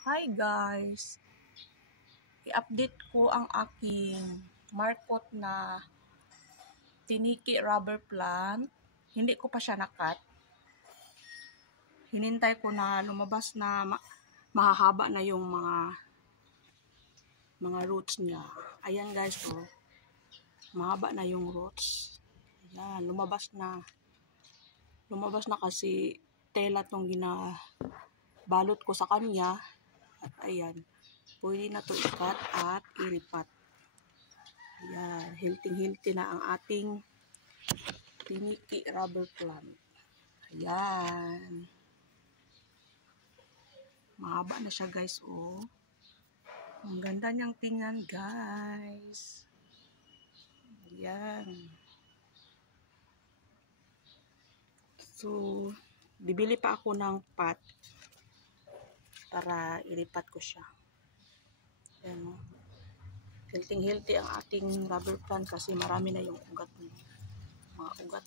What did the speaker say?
Hi guys! I-update ko ang aking markot na tiniki rubber plant. Hindi ko pa siya nakat. Hinintay ko na lumabas na mahahaba na yung mga roots niya. Ayan guys, oh. Mahaba na yung roots. Ayan, lumabas na. Lumabas na kasi tela tong ginabalot ko sa kanya. At ayan, pwede na to ikat at ilipat. Ayan, healthy na ang ating tiniki rubber plant. Ayan. Mahaba na siya guys, oh. Ang ganda niyang tingnan guys. Ayan. So, bibili pa ako ng pot para ilipat ko siya. Ayan, oh. Healthy ang ating rubber plant kasi marami na yung ugat niya. Mga ugat.